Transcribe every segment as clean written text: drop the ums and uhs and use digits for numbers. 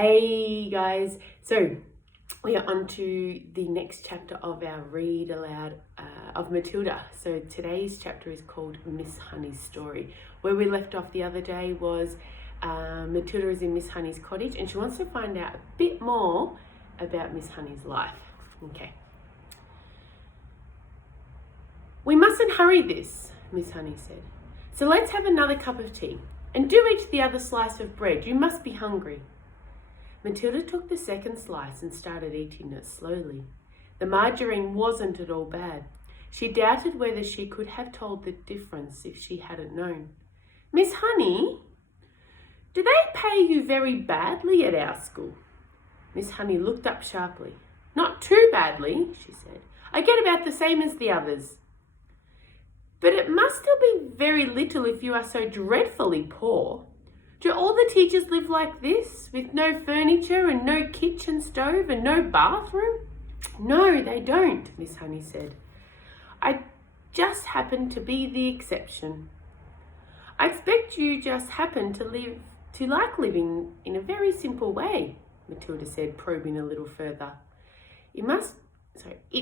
Hey guys, so we are on to the next chapter of our read aloud of Matilda. So today's chapter is called Miss Honey's Story. Where we left off the other day was Matilda is in Miss Honey's cottage and she wants to find out a bit more about Miss Honey's life. Okay. We mustn't hurry this, Miss Honey said. So let's have another cup of tea and do eat the other slice of bread. You must be hungry. Matilda took the second slice and started eating it slowly. The margarine wasn't at all bad. She doubted whether she could have told the difference if she hadn't known. Miss Honey, do they pay you very badly at our school? Miss Honey looked up sharply. Not too badly, she said. I get about the same as the others. But it must still be very little if you are so dreadfully poor. Do all the teachers live like this, with no furniture and no kitchen stove and no bathroom? No, they don't, Miss Honey said. I just happen to be the exception. I expect you just happen to like living in a very simple way, Matilda said, probing a little further. It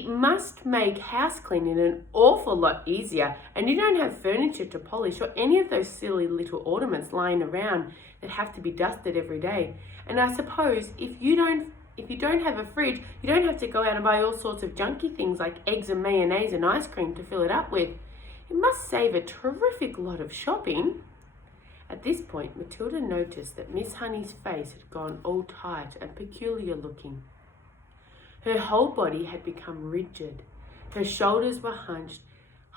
must make house cleaning an awful lot easier, and you don't have furniture to polish or any of those silly little ornaments lying around that have to be dusted every day. And I suppose if you don't have a fridge, you don't have to go out and buy all sorts of junky things like eggs and mayonnaise and ice cream to fill it up with. It must save a terrific lot of shopping. At this point, Matilda noticed that Miss Honey's face had gone all tight and peculiar looking. Her whole body had become rigid. Her shoulders were hunched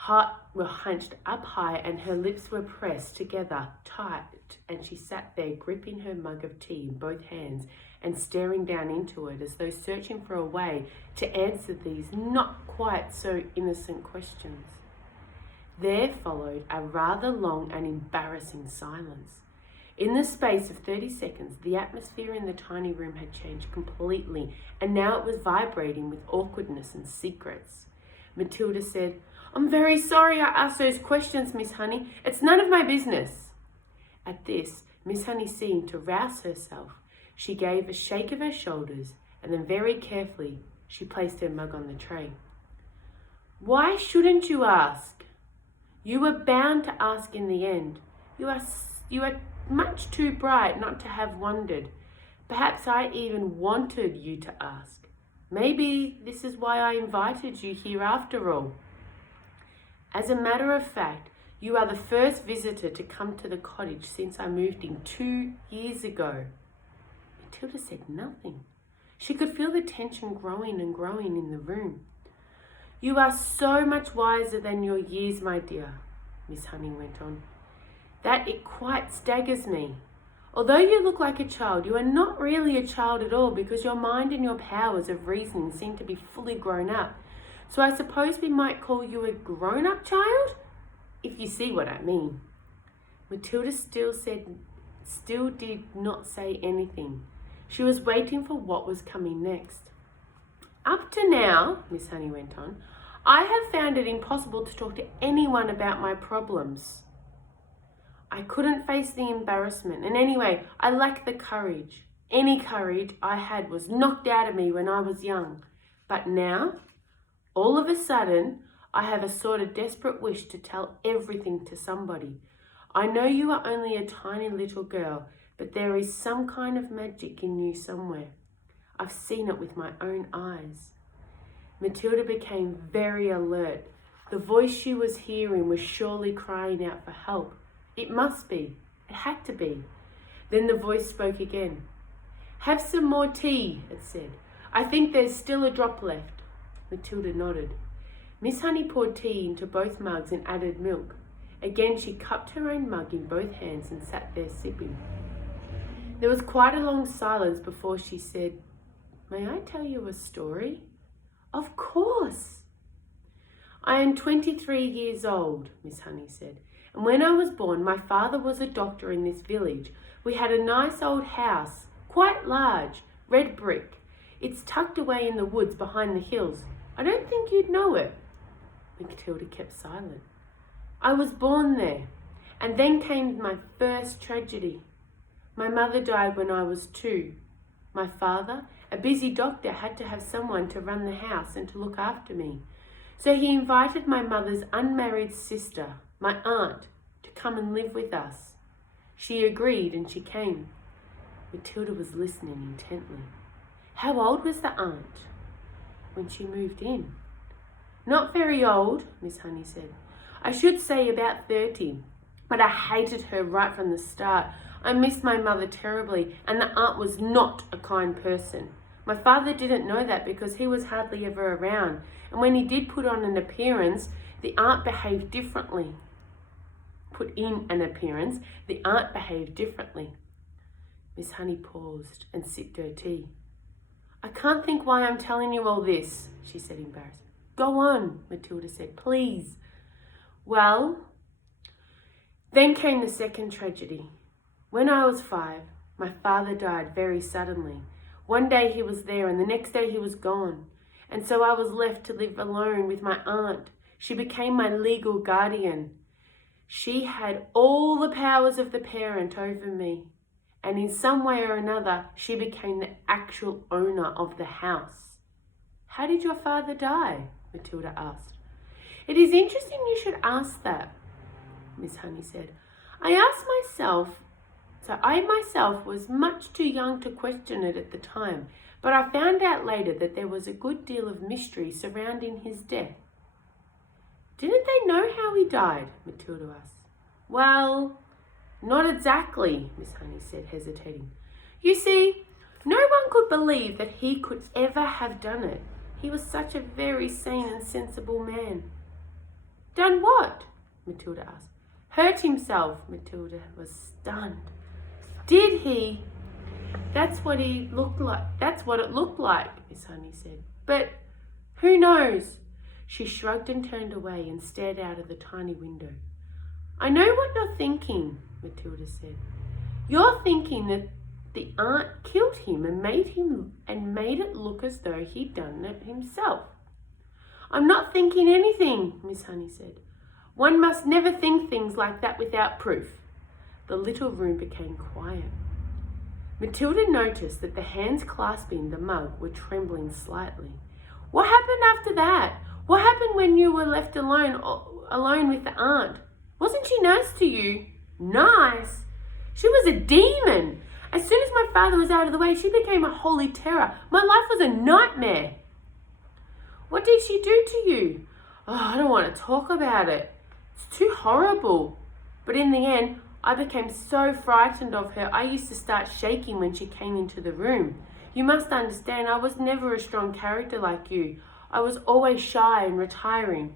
up high and her lips were pressed together tight, and she sat there gripping her mug of tea in both hands and staring down into it as though searching for a way to answer these not quite so innocent questions. There followed a rather long and embarrassing silence. In the space of 30 seconds, the atmosphere in the tiny room had changed completely, and now it was vibrating with awkwardness and secrets. Matilda said, I'm very sorry I asked those questions, Miss Honey. It's none of my business. At this, Miss Honey seemed to rouse herself. She gave a shake of her shoulders, and then very carefully she placed her mug on the tray. Why shouldn't you ask? You were bound to ask in the end. You are much too bright not to have wondered. Perhaps I even wanted you to ask. Maybe this is why I invited you here after all. As a matter of fact, you are the first visitor to come to the cottage since I moved in 2 years ago. Matilda said nothing. She could feel the tension growing and growing in the room. You are so much wiser than your years, my dear, Miss Honey went on, that it quite staggers me. Although you look like a child, you are not really a child at all because your mind and your powers of reasoning seem to be fully grown up. So I suppose we might call you a grown-up child, if you see what I mean. Matilda still did not say anything. She was waiting for what was coming next. Up to now, Miss Honey went on, I have found it impossible to talk to anyone about my problems. I couldn't face the embarrassment, and anyway, I lacked the courage. Any courage I had was knocked out of me when I was young. But now, all of a sudden, I have a sort of desperate wish to tell everything to somebody. I know you are only a tiny little girl, but there is some kind of magic in you somewhere. I've seen it with my own eyes. Matilda became very alert. The voice she was hearing was surely crying out for help. It must be. It had to be. Then the voice spoke again. Have some more tea, it said. I think there's still a drop left. Matilda nodded. Miss Honey poured tea into both mugs and added milk. Again, she cupped her own mug in both hands and sat there sipping. There was quite a long silence before she said, May I tell you a story? Of course. I am 23 years old, Miss Honey said. And when I was born, my father was a doctor in this village. We had a nice old house, quite large, red brick. It's tucked away in the woods behind the hills. I don't think you'd know it. Matilda kept silent. I was born there, and then came my first tragedy. My mother died when I was 2. My father, a busy doctor, had to have someone to run the house and to look after me. So he invited my mother's unmarried sister, my aunt, to come and live with us. She agreed and she came. Matilda was listening intently. How old was the aunt when she moved in? Not very old, Miss Honey said. I should say about 30, but I hated her right from the start. I missed my mother terribly, and the aunt was not a kind person. My father didn't know that because he was hardly ever around, and when he did put on an appearance, the aunt behaved differently. The aunt behaved differently. Miss Honey paused and sipped her tea. I can't think why I'm telling you all this, she said, embarrassed. Go on, Matilda said, please. Well, then came the second tragedy. When I was 5, my father died very suddenly. One day he was there and the next day he was gone. And so I was left to live alone with my aunt. She became my legal guardian. She had all the powers of the parent over me. And in some way or another, she became the actual owner of the house. How did your father die? Matilda asked. It is interesting you should ask that, Miss Honey said. I myself was much too young to question it at the time, but I found out later that there was a good deal of mystery surrounding his death. Didn't they know how he died? Matilda asked. Well, not exactly, Miss Honey said, hesitating. You see, no one could believe that he could ever have done it. He was such a very sane and sensible man. Done what? Matilda asked. Hurt himself, Matilda was stunned. Did he? That's what it looked like, Miss Honey said. But who knows? She shrugged and turned away and stared out of the tiny window. I know what you're thinking, Matilda said. You're thinking that the aunt killed him and made it look as though he'd done it himself. I'm not thinking anything, Miss Honey said. One must never think things like that without proof. The little room became quiet. Matilda noticed that the hands clasping the mug were trembling slightly. What happened after that? What happened when you were left alone with the aunt? Wasn't she nice to you? Nice? She was a demon. As soon as my father was out of the way, she became a holy terror. My life was a nightmare. What did she do to you? Oh, I don't want to talk about it. It's too horrible. But in the end, I became so frightened of her, I used to start shaking when she came into the room. You must understand, I was never a strong character like you. I was always shy and retiring.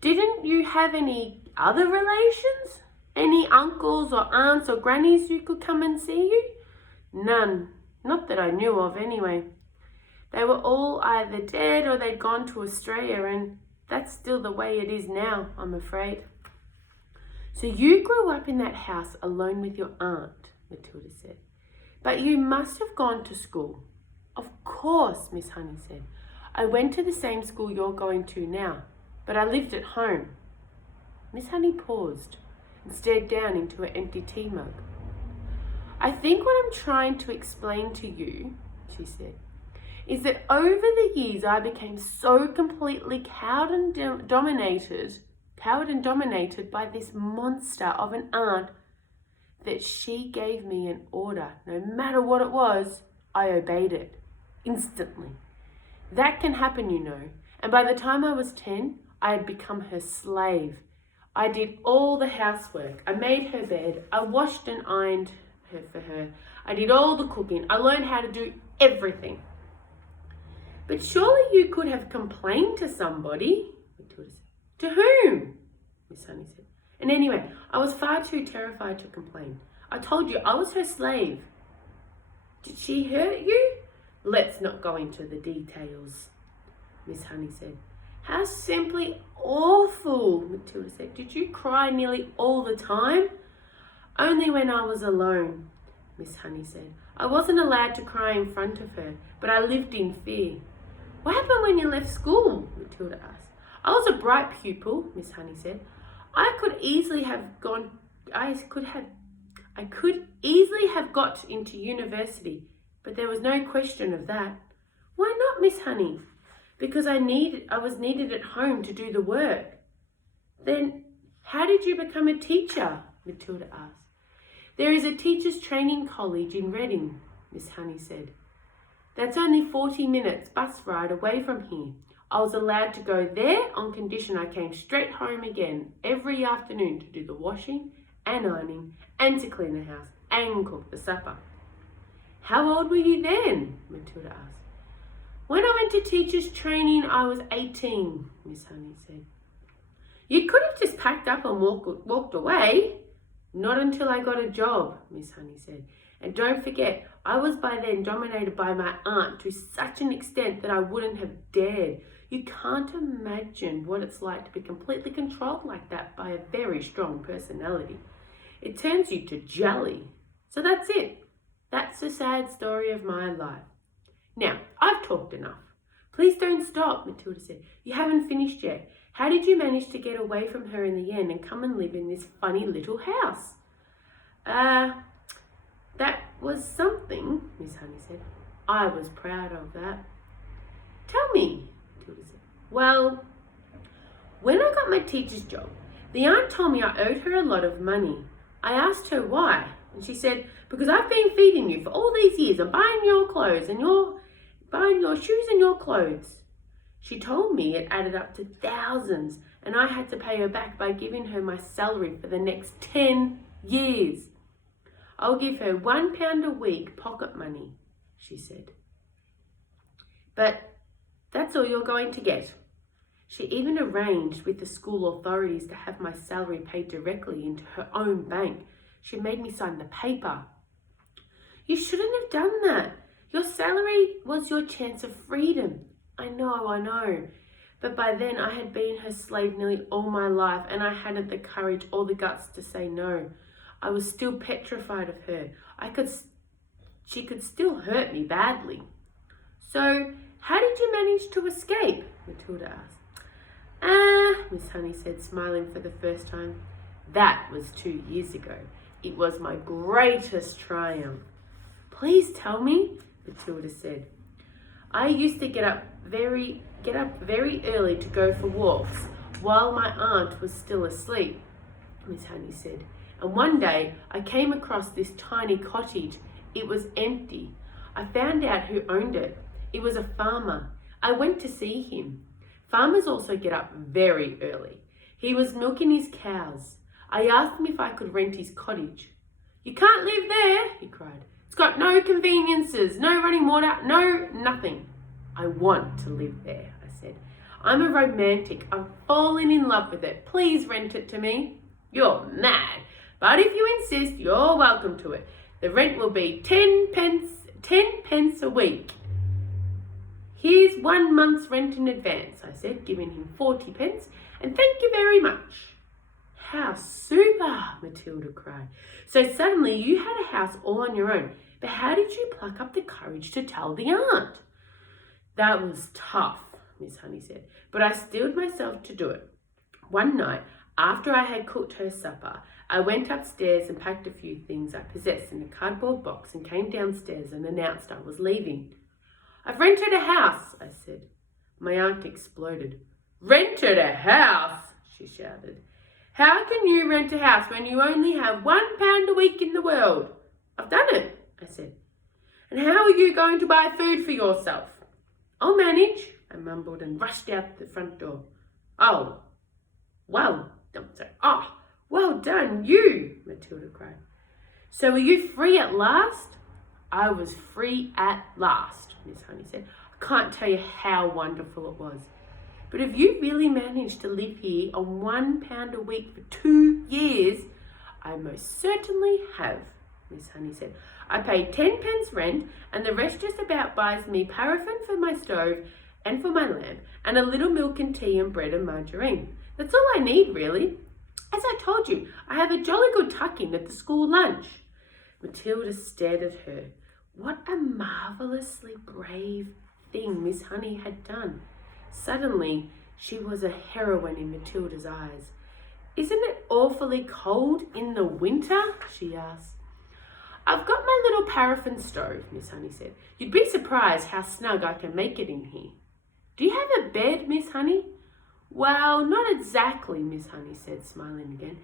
Didn't you have any other relations? Any uncles or aunts or grannies who could come and see you? None. Not that I knew of anyway. They were all either dead or they'd gone to Australia, and that's still the way it is now, I'm afraid. So you grew up in that house alone with your aunt, Matilda said. But you must have gone to school. Of course, Miss Honey said. I went to the same school you're going to now, but I lived at home. Miss Honey paused and stared down into her empty tea mug. I think what I'm trying to explain to you, she said, is that over the years I became so completely cowed and dominated by this monster of an aunt that she gave me an order. No matter what it was, I obeyed it instantly. That can happen, you know. And by the time I was 10, I had become her slave. I did all the housework. I made her bed. I washed and ironed her for her. I did all the cooking. I learned how to do everything. But surely you could have complained to somebody, Matilda said. To whom? Miss Honey said. And anyway, I was far too terrified to complain. I told you I was her slave. Did she hurt you? Let's not go into the details, Miss Honey said. How simply awful, Matilda said. Did you cry nearly all the time? Only when I was alone, Miss Honey said. I wasn't allowed to cry in front of her, but I lived in fear. What happened when you left school? Matilda asked. I was a bright pupil, Miss Honey said. I could easily have got into university, But there was no question of that. Why not, Miss Honey? Because I was needed at home to do the work. Then how did you become a teacher? Matilda asked. There is a teacher's training college in Reading, Miss Honey said. That's only 40 minutes bus ride away from here. I was allowed to go there on condition I came straight home again every afternoon to do the washing and ironing and to clean the house and cook the supper. How old were you then? Matilda asked. When I went to teacher's training, I was 18, Miss Honey said. You could have just packed up and walked away. Not until I got a job, Miss Honey said. And don't forget, I was by then dominated by my aunt to such an extent that I wouldn't have dared. You can't imagine what it's like to be completely controlled like that by a very strong personality. It turns you to jelly. So that's it. That's the sad story of my life. Now, I've talked enough. Please don't stop, Matilda said. You haven't finished yet. How did you manage to get away from her in the end and come and live in this funny little house? That was something, Miss Honey said. I was proud of that. Tell me, Matilda said. Well, when I got my teacher's job, the aunt told me I owed her a lot of money. I asked her why, and she said, because I've been feeding you for all these years and buying your clothes and buying your shoes and your clothes. She told me it added up to thousands, and I had to pay her back by giving her my salary for the next 10 years. I'll give her £1 a week pocket money, she said. But that's all you're going to get. She even arranged with the school authorities to have my salary paid directly into her own bank. She made me sign the paper. You shouldn't have done that. Your salary was your chance of freedom. I know. But by then I had been her slave nearly all my life, and I hadn't the courage or the guts to say no. I was still petrified of her. She could still hurt me badly. So, how did you manage to escape? Matilda asked. Miss Honey said, smiling for the first time. That was 2 years ago. It was my greatest triumph. Please tell me, Matilda said. I used to get up very early to go for walks while my aunt was still asleep, Miss Honey said. And one day I came across this tiny cottage. It was empty. I found out who owned it. It was a farmer. I went to see him. Farmers also get up very early. He was milking his cows. I asked him if I could rent his cottage. You can't live there, he cried. It's got no conveniences, no running water, no nothing. I want to live there, I said. I'm a romantic. I've fallen in love with it. Please rent it to me. You're mad. But if you insist, you're welcome to it. The rent will be 10 pence a week. Here's 1 month's rent in advance, I said, giving him 40 pence, and thank you very much. How super, Matilda cried. So suddenly you had a house all on your own, but how did you pluck up the courage to tell the aunt? That was tough, Miss Honey said, but I steeled myself to do it. One night, after I had cooked her supper, I went upstairs and packed a few things I possessed in a cardboard box and came downstairs and announced I was leaving. I've rented a house, I said. My aunt exploded. Rented a house, she shouted. How can you rent a house when you only have £1 a week in the world? I've done it, I said. And how are you going to buy food for yourself? I'll manage, I mumbled and rushed out the front door. Well done, you, Matilda cried. So are you free at last? I was free at last, Miss Honey said. I can't tell you how wonderful it was. But if you really managed to live here on £1 a week for 2 years, I most certainly have, Miss Honey said. I paid 10 pence rent, and the rest just about buys me paraffin for my stove and for my lamp, and a little milk and tea and bread and margarine. That's all I need, really. As I told you, I have a jolly good tuck-in at the school lunch. Matilda stared at her. What a marvellously brave thing Miss Honey had done. Suddenly, she was a heroine in Matilda's eyes. Isn't it awfully cold in the winter? She asked. I've got my little paraffin stove, Miss Honey said. You'd be surprised how snug I can make it in here. Do you have a bed, Miss Honey? Well, not exactly, Miss Honey said, smiling again.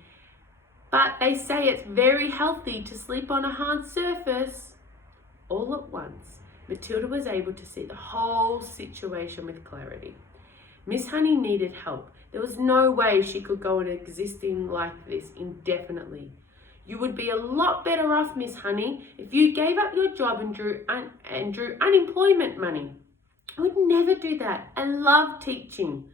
But they say it's very healthy to sleep on a hard surface. All at once, Matilda was able to see the whole situation with clarity. Miss Honey needed help. There was no way she could go on existing like this indefinitely. You would be a lot better off, Miss Honey, if you gave up your job and drew unemployment money. I would never do that. I love teaching.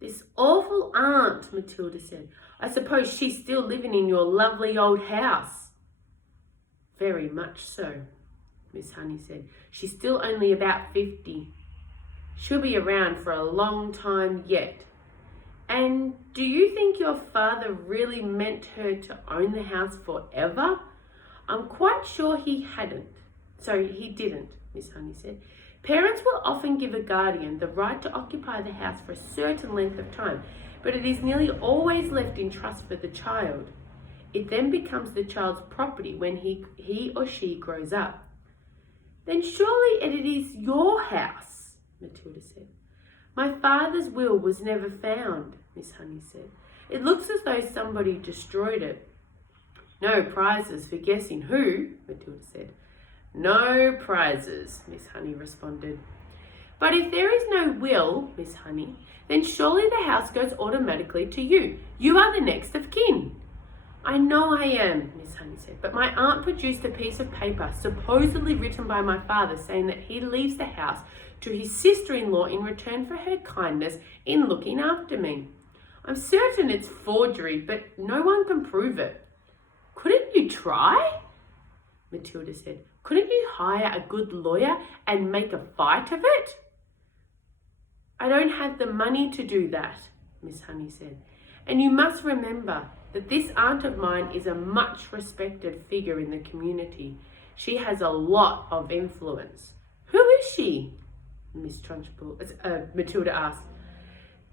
This awful aunt, Matilda said. I suppose she's still living in your lovely old house. Very much so, Miss Honey said. She's still only about 50. She'll be around for a long time yet. And do you think your father really meant her to own the house forever? I'm quite sure he didn't, Miss Honey said. Parents will often give a guardian the right to occupy the house for a certain length of time, but it is nearly always left in trust for the child. It then becomes the child's property when he or she grows up. Then surely it is your house, Matilda said. My father's will was never found, Miss Honey said. It looks as though somebody destroyed it. No prizes for guessing who, Matilda said. No prizes, Miss Honey responded. But if there is no will, Miss Honey, then surely the house goes automatically to you. You are the next of kin. I know I am, Miss Honey said, but my aunt produced a piece of paper supposedly written by my father saying that he leaves the house to his sister-in-law in return for her kindness in looking after me. I'm certain it's forgery, but no one can prove it. Couldn't you try? Matilda said. Couldn't you hire a good lawyer and make a fight of it? I don't have the money to do that, Miss Honey said. And you must remember that this aunt of mine is a much respected figure in the community. She has a lot of influence. Who is she? Matilda asked.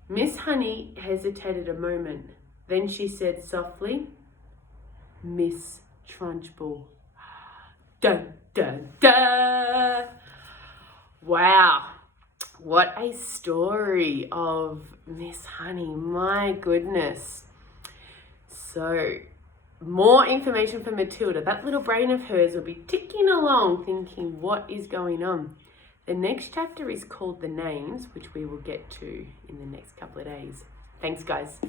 Miss Honey hesitated a moment. Then she said softly, Miss Trunchbull. Dun, dun, dun. Wow, what a story of Miss Honey, my goodness. So, more information for Matilda. That little brain of hers will be ticking along thinking, what is going on? The next chapter is called The Names, which we will get to in the next couple of days. Thanks, guys.